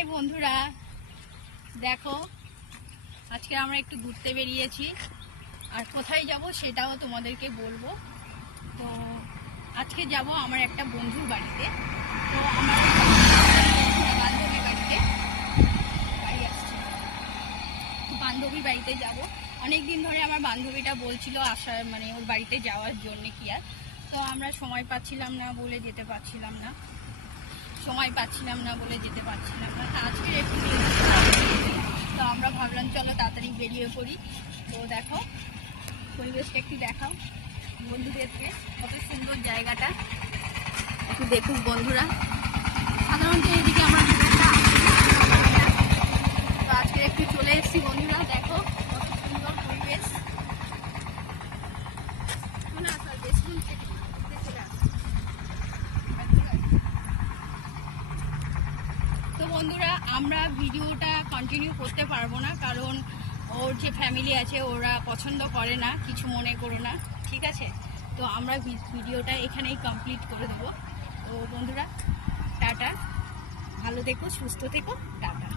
High বন্ধুরা, দেখো আজকে আমরা একটু ঘুরতে বেরিয়েছি। আর কোথায় যাব সেটাও তোমাদেরকে বলবো। তো আজকে যাব আমার একটা বন্ধুর বাড়িতে। তো আমার বান্ধবীর বাড়িতে বাড়ি আসছি, বান্ধবীর বাড়িতে যাব। অনেক দিন ধরে আমার বান্ধবীটা বলছিল আসার, মানে ওর বাড়িতে যাওয়ার জন্য কি আর। তো আমরা সময় পাচ্ছিলাম না বলে যেতে পারছিলাম না, যেতে পারছিলাম না। আজকে একটু তো আমরা ভাবলাম চলো তাড়াতাড়ি বেরিয়ে পড়ি। তো দেখো পরিবেশটা একটু দেখাও বন্ধুদেরকে, কত সুন্দর জায়গাটা একটু দেখুক বন্ধুরা। সাধারণত এদিকে আমরা তো আজকে একটু চলে এসেছি বন্ধুরা, দেখো কত সুন্দর পরিবেশ। তো বন্ধুরা, আমরা ভিডিওটা কন্টিনিউ করতে পারবো না, কারণ ওর যে ফ্যামিলি আছে ওরা পছন্দ করে না, কিছু মনে করো না, ঠিক আছে? তো আমরা ভিডিওটা এখানেই কমপ্লিট করে দেবো। তো বন্ধুরা টাটা, ভালো থেকো, সুস্থ থেকো, টাটা।